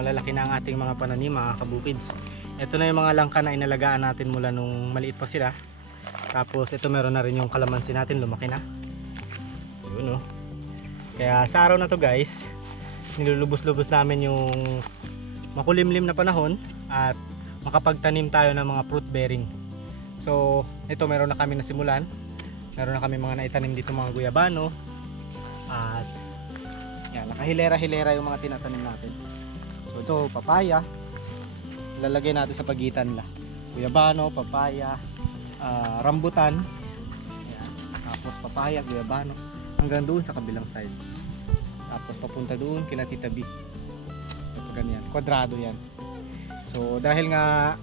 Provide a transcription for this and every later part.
malalaki na ang ating mga pananim, mga kabukids. Ito na yung mga langka na inalagaan natin mula nung maliit pa sila. Tapos ito meron na rin yung kalamansi natin, lumaki na. Yun, oh. Kaya sa araw na to guys, nilulubos-lubos namin yung makulimlim na panahon at makapagtanim tayo ng mga fruit bearing. So ito meron na kami nasimulan. Meron na kami mga naitanim dito, mga guyabano. At yan, nakahilera-hilera yung mga tinatanim natin. So ito, papaya. Lalagay natin sa pagitan nila. Guyabano, papaya, rambutan. Yan. Tapos papaya, guyabano. Hanggang doon sa kabilang side. Tapos papunta doon kina Tita B. Ito ganyan, kwadrado yan. So dahil nga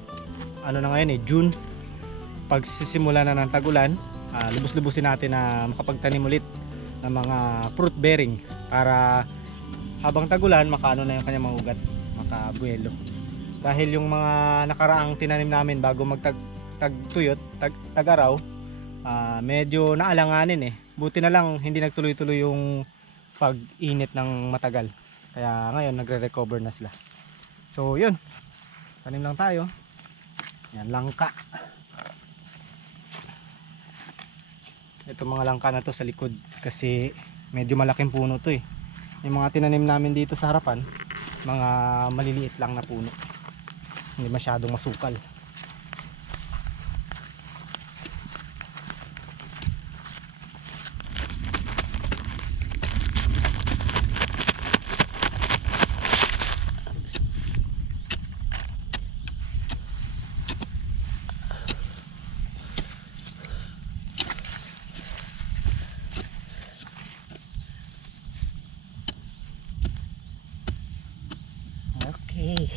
ano na ngayon June, pagsisimula na ng tagulan, lubos-lubusin natin na makapagtanim ulit ng mga fruit bearing para habang tagulan makaano na yung kanyang mga ugat, makabuelo. Dahil yung mga nakaraang tinanim namin bago magtagtuyot, tag-araw, medyo naalanganin Buti na lang hindi nagtuloy-tuloy yung pag-init ng matagal. Kaya ngayon nagre-recover na sila. So yun, tanim lang tayo. Yan, langka. Ito mga langka na to sa likod kasi medyo malaking puno to Yung mga tinanim namin dito sa harapan, mga maliliit lang na puno. Hindi masyadong masukal. Okay.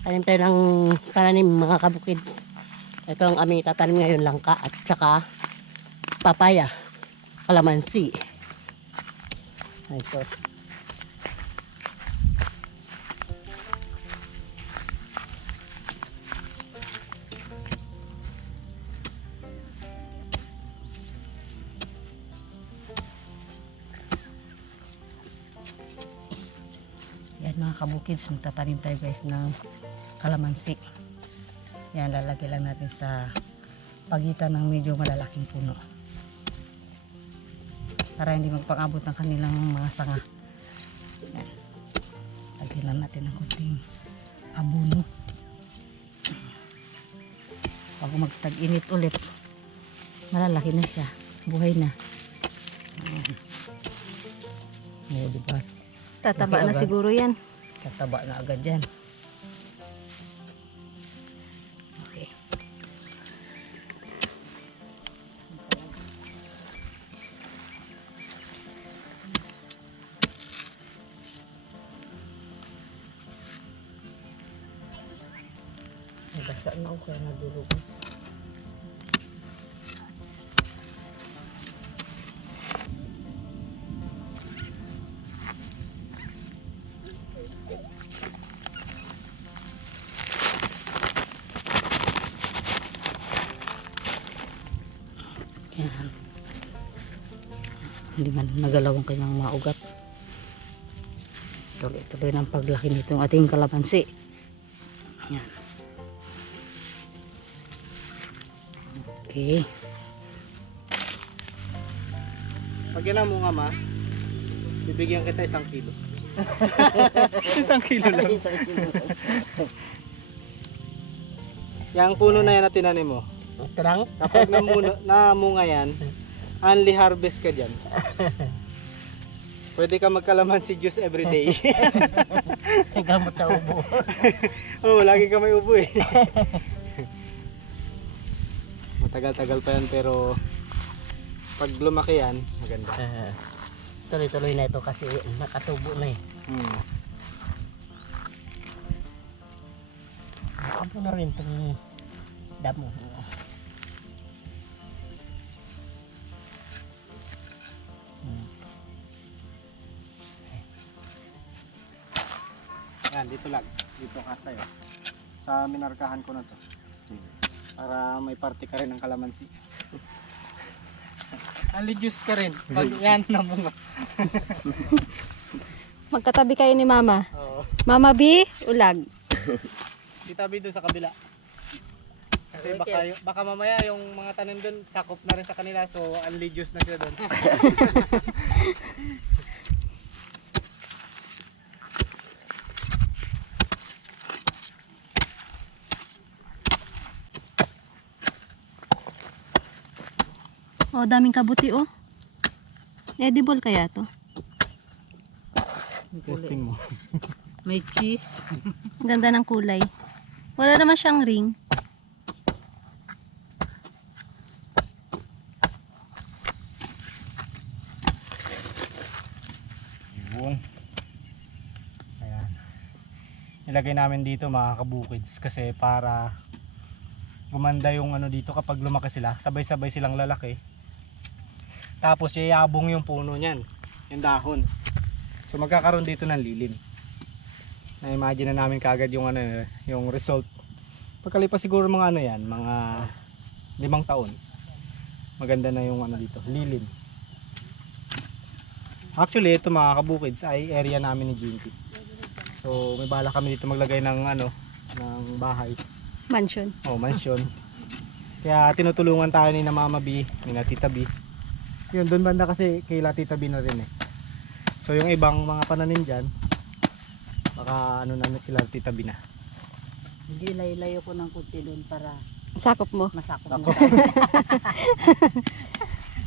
Tanim tayo ng pananim mga kabukid. Ito ang aming tatanim ngayon, langka at saka papaya, kalamansi. Ito. Yan mga kabukids, magtatanim tayo guys ng kalamansi. Yan, lalagay lang natin sa pagitan ng medyo malalaking puno para hindi magpang-abot ng kanilang mga sanga. Yan, lagyan lang natin ng konting abono bago magtag-init ulit, malalaki na siya, buhay na. Yan, diba? Tataba na siguro yan. Tataba na agad yan. Okay. Basa na ako kaya nadulog. Yan. Hindi man nagalaw ang kanyang mga ugat. Tuloy-tuloy ng paglaki nitong ating kalamansi. Yan. Okay. Pag yan ang mga ma, bibigyan kita 1 kilo. 1 kilo lang. Yang puno na yan na tinanim mo. Ito lang. Kapag namunga yan, only harvest ka dyan. Pwede ka magkalamansi juice every day. Gamot na ubo. Oo, lagi ka may ubo Matagal-tagal pa yan pero Pag lumaki yan, maganda. Tuloy-tuloy na ito kasi nakatubo na eh. Ako na rin itong damo. Yan, dito lang. Dito ka sa'yo. Sa minarkahan ko na to. Para may parte ka rin ng kalamansi. Ali-juice ka rin. Pag yan na bunga. Magkatabi kayo ni Mama. Oo. Mama B, ulag. Itabi doon sa kabila. Kasi baka mamaya yung mga tanim doon sakop na rin sa kanila. So, ali-juice na sila doon. Oh, daming kabuti oh. Edible kaya to? Testing mo. May cheese. Ang ganda ng kulay. Wala naman siyang ring. Yun. Ayan. Nilagay namin dito mga kabukids kasi para gumanda yung ano dito kapag lumaki sila. Sabay-sabay silang lalaki. Tapos yayabong yung puno niyan. Yung dahon. So magkakaroon dito ng lilim. Na-imagine na namin kaagad yung ano, yung result. Pagkalipas siguro mga ano yan, mga 5 taon. Maganda na yung ano dito, lilim. Actually, ito mga kabukids ay area namin ni Jinky. So may bala kami dito maglagay ng ano, ng bahay. Mansion. Oh, mansion. Kaya tinutulungan tayo ni na Mama B, ni na Tita B. Yun, doon banda kasi kay Tita B na rin eh. So yung ibang mga pananim dyan, baka ano na kila Tita B na. Hindi layo ko ng kunti doon para Sakop mo. masakop Ako. mo.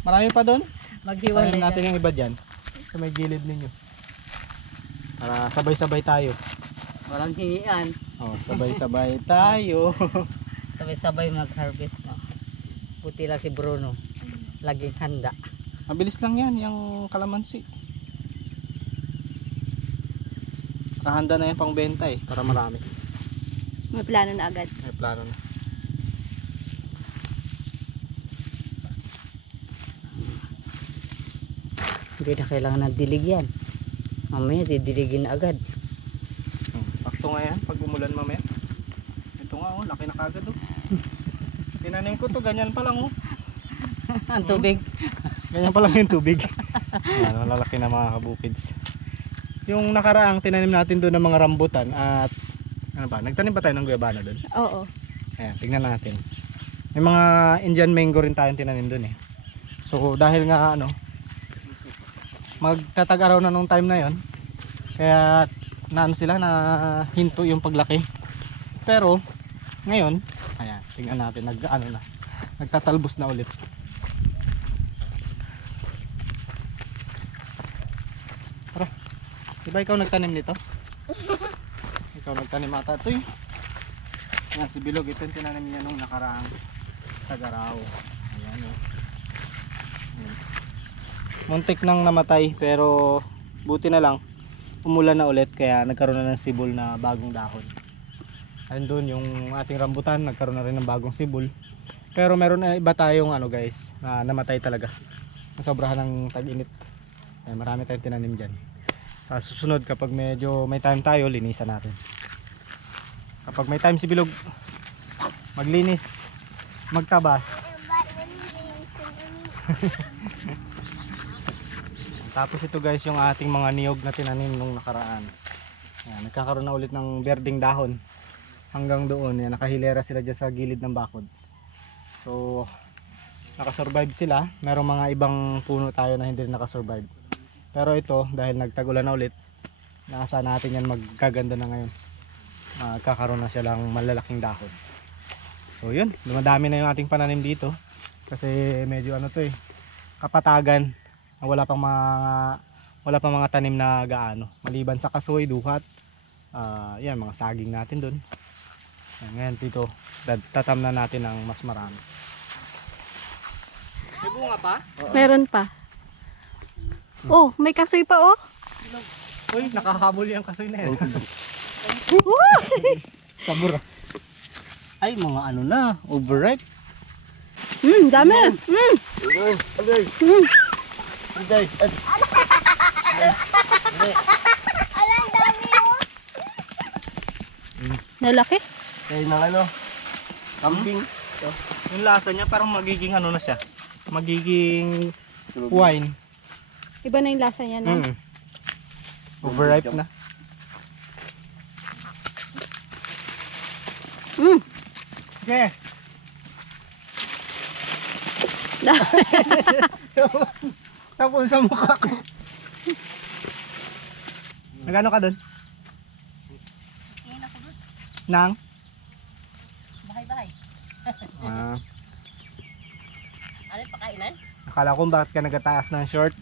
Marami pa doon. Maghiwalay Pananim na. natin yung iba dyan. Sa may gilid ninyo. Para sabay-sabay tayo. Walang hingian. Oh, sabay-sabay tayo. Sabay-sabay mag-harvest na. Puti lang si Bruno. Laging handa. Mabilis lang yan, yung kalamansi. Nakahanda na yan pang benta eh, para marami. May plano na agad. May plano na. Hindi na kailangan ng dilig yan. Mamaya didiligin na agad. Sakto nga yan, pag umulan mamaya. Ito nga oh, laki na kagad oh. Tinanim ko to, ganyan pa lang oh. Ang tubig. Ganyan pa lang yung tubig. Yan, malalaki na mga kabukids. Yung nakaraang tinanim natin doon ng mga rambutan at ano ba, nagtanim ba tayo ng guyabano doon? Oo. Ayan, tignan natin. May mga Indian mango rin tayong tinanim doon eh. So dahil nga ano, magtatag-araw na nung time na yon, kaya naano sila na hinto yung paglaki. Pero ngayon, ayan, tingnan natin nagtatalbos na ulit. Tara. Diba ikaw nagtanim nito? Ikaw nagtanim ata ito eh. Yan si Bilog, ito yung tinanim niya nung nakaraang tag-araw. Ayan oh. Ayan. Muntik nang namatay pero buti na lang umulan na ulit kaya nagkaroon na ng sibol na bagong dahon. Andun yung ating rambutan nagkaroon na rin ng bagong sibol. Pero meron na iba tayong ano guys na namatay talaga. Nasobrahan ng tag-init. Kaya marami tayong tinanim dyan. Sa susunod kapag medyo may time tayo linisan natin. Kapag may time si Bilog maglinis, magtabas. Tapos ito guys yung ating mga niyog na tinanim nung nakaraan. Yan, nagkakaroon na ulit ng berdeng dahon. Hanggang doon, yan, nakahilera sila dyan sa gilid ng bakod. So, nakasurvive sila. Merong mga ibang puno tayo na hindi nakasurvive. Pero ito, dahil nagtagulan na ulit, nasa natin yan magkaganda na ngayon. Magkakaroon na silang malalaking dahon. So yun, dumadami na yung ating pananim dito. Kasi medyo ano to eh, kapatagan. Wala pang mga tanim na gaano maliban sa kasoy, duhat, yan mga saging natin dun. Ngayon dito tatam na natin ng mas marami. May bunga pa? Meron pa. Oh, may kasoy pa oh. Uy, nakahabol yung kasoy na yan. Sabura. Ay, mga ano na, overripe. Dami. Nalaki. Kaya ng ano, kambing. Yung lasa niya parang magiging ano na siya. Magiging wine. Iba na yung lasa niya, no? Overripe na. Okay. Tapos sa mukha ko. Nagano ka doon? Nang? Bahay-bahay. Ah, Ano pakainan? akala ko bakit ka nagataas ng short.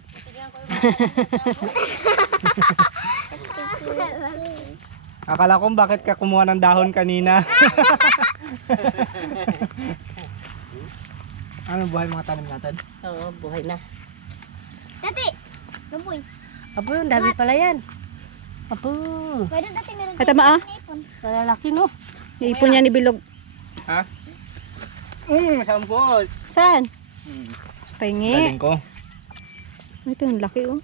Akala ko bakit ka kumuha ng dahon kanina. Ano buhay mga tanim natin? Oo, buhay na. Dati, lumboy. Apo, ang dami pala yan. Apo, Pwede dati meron Ay, tama, ah. ipon. malalaki no. Iipon niya ni Bilog. Ha? Sampol. Saan? Pahingi. Galing ko. Ito yung laki oh.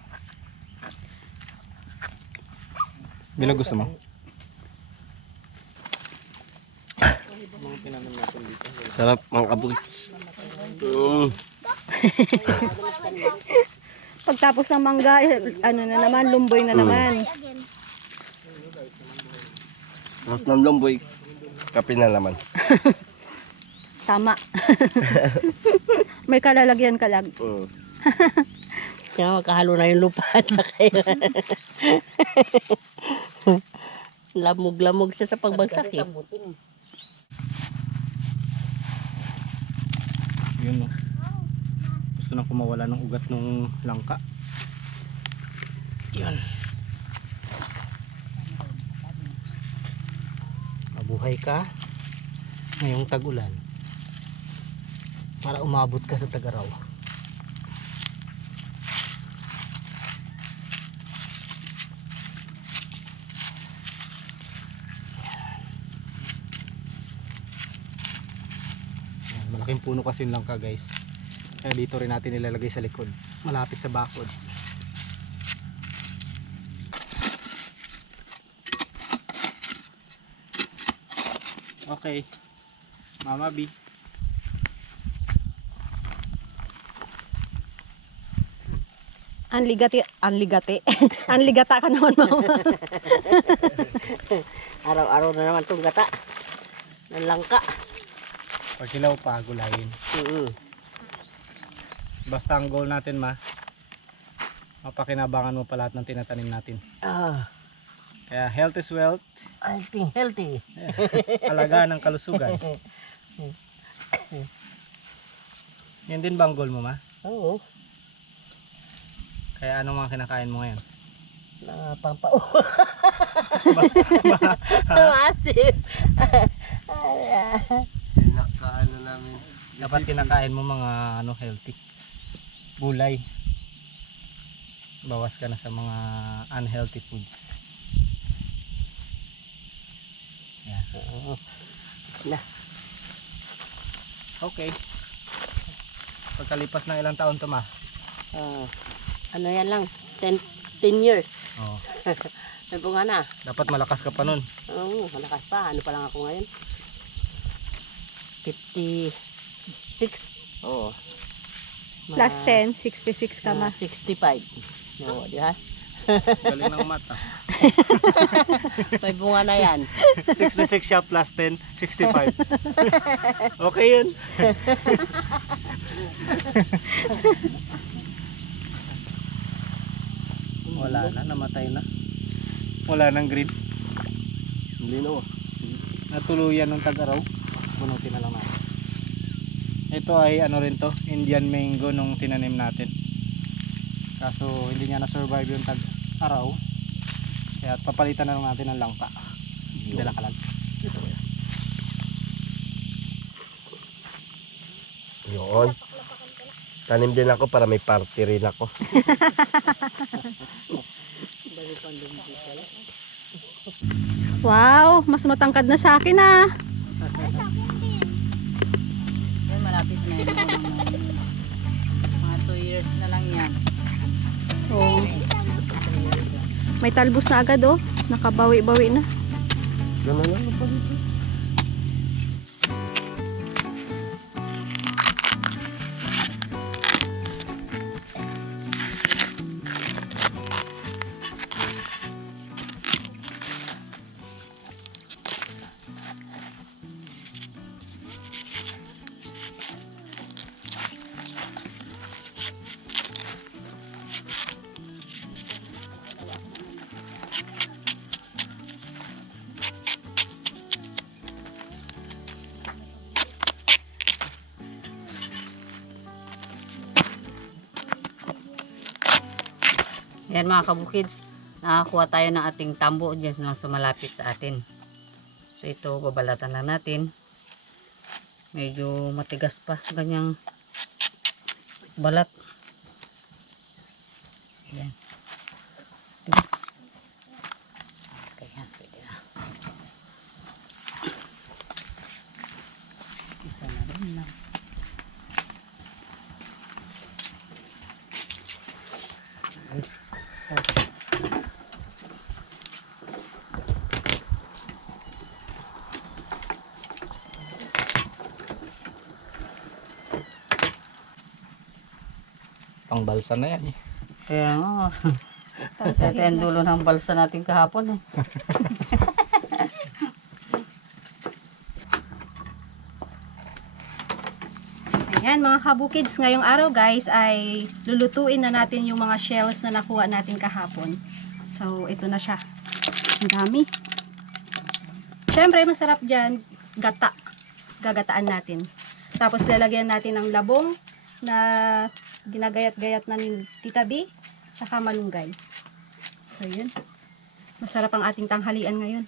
Bilog gusto mo? Sarap mga kabukits. Pagtapos ng mangga, ano na naman, lumboy na naman. Again. Sarap ng lomboy. Kape na naman. Tama. May kalalagyan kalag. Siya magkahalo na yung lupa na kayo. Lamog-lamog siya sa pagbagsak eh. Yun no. Gusto na kumawala ng ugat ng langka. Yun. Mabuhay ka ngayong tag-ulan para umabot ka sa tag-araw. Malaking puno kasi yung langka guys, kaya dito rin natin ilalagay sa likod malapit sa bakod. Okay Mama B, Anligati. Anligata ka naman, mama. Araw-araw na naman itong gata. Ng langka. pag hilaw pa gulayin. Basta ang goal natin mapakinabangan mo pa lahat ng tinatanim natin. Kaya health is wealth. I think healthy. Alaga ng kalusugan. Yan din ba ang goal mo Oo. Kaya anong mga kinakain mo ngayon? Pampao. Masin. Pinakaano namin. Dapat kinakain mo mga healthy. Gulay. Bawas ka na sa mga unhealthy foods. Yan. Na. Okay. Pagkalipas ng ilang taon to Ano yan lang? 10 years. Oh, May bunga na. dapat malakas ka pa nun. Oo, malakas pa. Ano pa lang ako ngayon? 56. Oo. Plus 10, 66 ka ma. 65. No, di ba? Galing ng mata. May bunga na yan. 66 siya plus 10, 65. Okay yun. Wala na, namatay na. Wala nang green. Hindi na. Natuluyan ng tag-araw. Bunutin na lang natin. Ito ay rin to, Indian mango nung tinanim natin. Kaso hindi niya na-survive yung tag-araw. Kaya papalitan na lang natin ng langka. Dala ka lang. Yun. Tanim din ako para may party rin ako. Wow, mas matangkad na sa akin ah. Yan, malapit na yun. Mga 2 years na lang yan. Oh. May talbos na agad oh. Nakabawi-bawi na. Ganun lang pa dito. Yan mga kabukids, nakakuha tayo ng ating tambo dyan na sumalapit sa atin. So ito, babalatan lang natin. Medyo matigas pa, ganyang balat. Yan. Tigas. Okay, yan. Pwede na. Isa na rin lang. Pang balsa na yan. Kaya nga. Ito yung dulo ng balsa natin kahapon eh. Ayan mga kabukids, ngayong araw guys ay lulutuin na natin yung mga shells na nakuha natin kahapon. So ito na siya. Ang dami. Syempre masarap dyan, gata. Gagataan natin. Tapos lalagyan natin ng labong na ginagayat-gayat na ni Tita B, tsaka malunggay. So yun. Masarap ang ating tanghalian ngayon.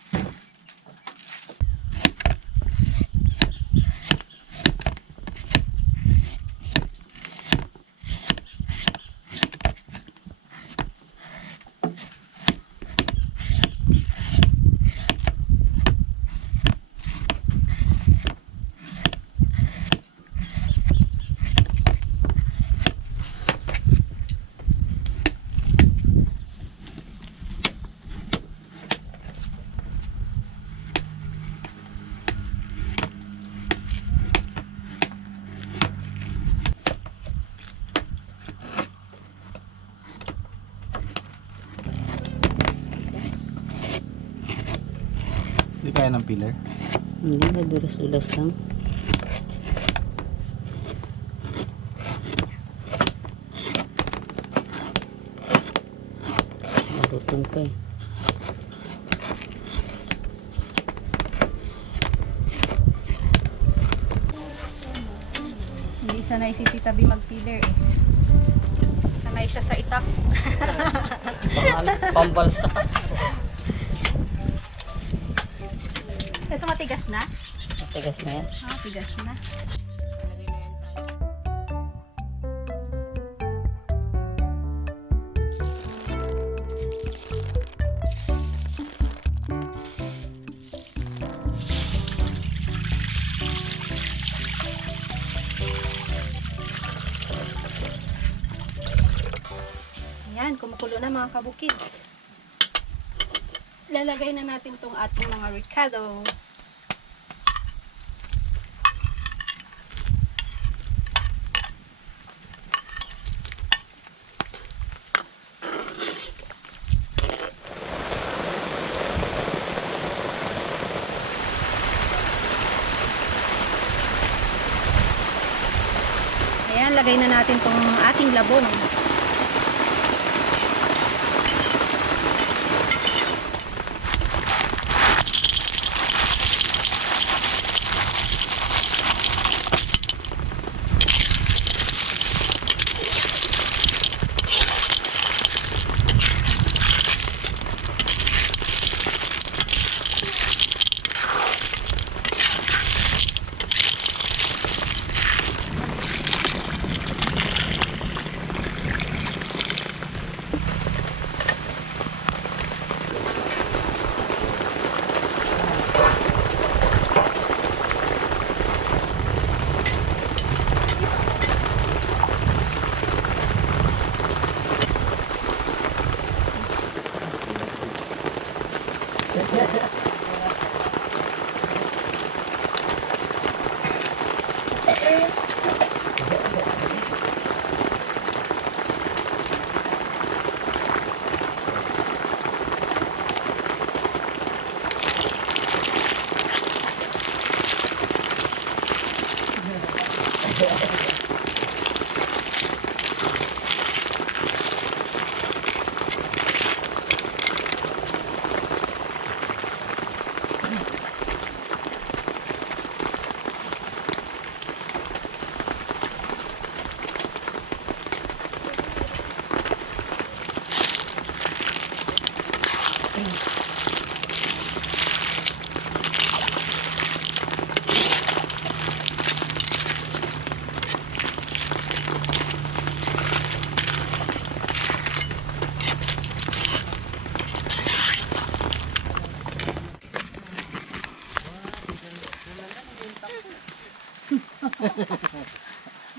Hindi kaya ng pillar. Hindi na, dulas-dulas lang. Matutong pa eh. Hindi sanay si Tita B mag-pillar eh. Sanay siya sa itak. Pambalsa. Ito matigas na? Matigas na yan. Ah, tigas na. Ayan, kumukulo na mga kabukids. Lalagay na natin tong ating mga ricado. Ayan, lagay na natin tong ating labong.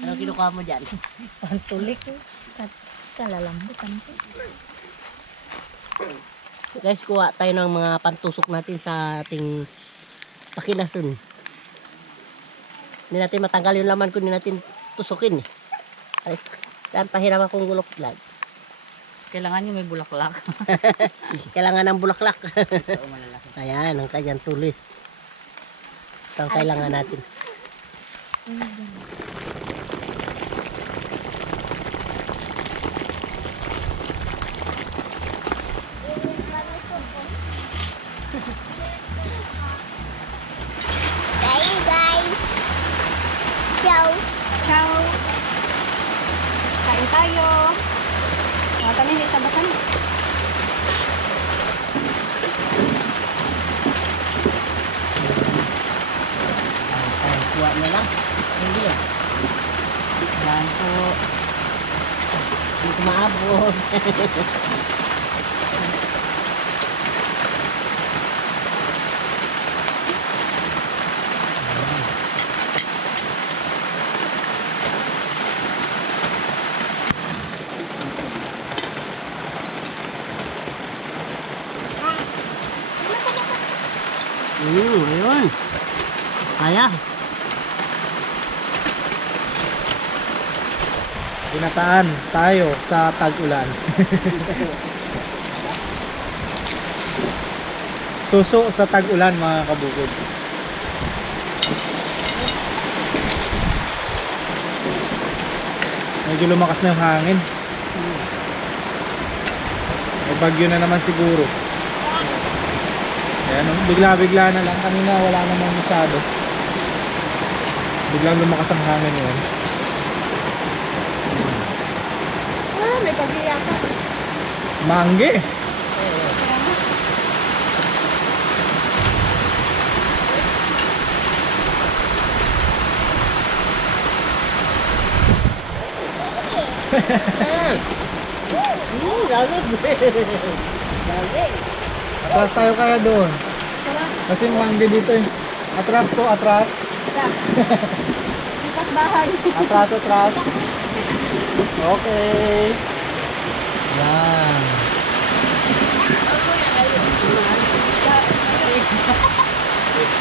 Ano kinukuha mo dyan? Pantulik. Kalalambutan ko. Guys, kuha tayo ng mga pantusok natin sa ating pakinasun. Hindi natin matanggal yung laman kung hindi natin tusukin. Ay, saan pahiram akong gulok vlog? Kailangan nyo may bulaklak. Kailangan ng bulaklak. Ito, malalaki. Ayan, ang kanyang tulis. Ito ang kailangan natin. Bye guys. Ciao. Ciao! Kain tayo! Mga kami, may isa ba kami? Ay, kuha na lang. Hindi yan. Yan po. Hindi ko maabot. Ayun. Kaya. Binataan tayo sa tag-ulan. Suso sa tag-ulan mga kabukid. Medyo lumakas na yung hangin. May bagyo na naman siguro. Ayan, bigla-bigla na lang. Kanina wala namang masyado. Biglang lumakas ang hangin yun. Ah, may pag-iyaka. Mangge. Lamig. Lamig. Atras tayo kaya doon. Kasi mangge dito eh. Atras ko, atras. Lipat bahay. Atras, atras. Okay. Yan.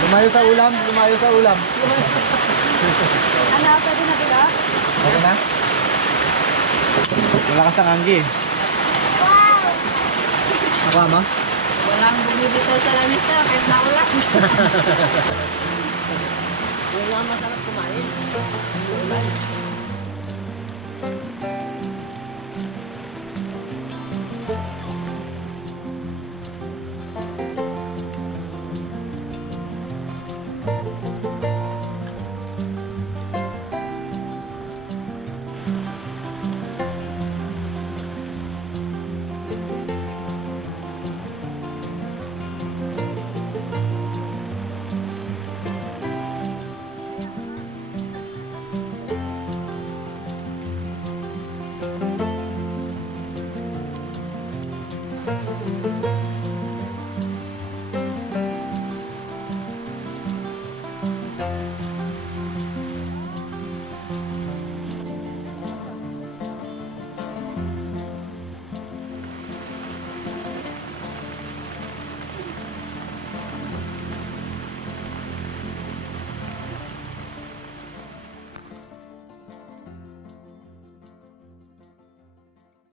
Lumayo sa ulam, lumayo sa ulam. Ano, pwede na dila? Okay na? Malakas ang anggi. Wow. Ako mo? Walang bumibitaw sa lamesa kahit naulan. Yung nga masarap kumain.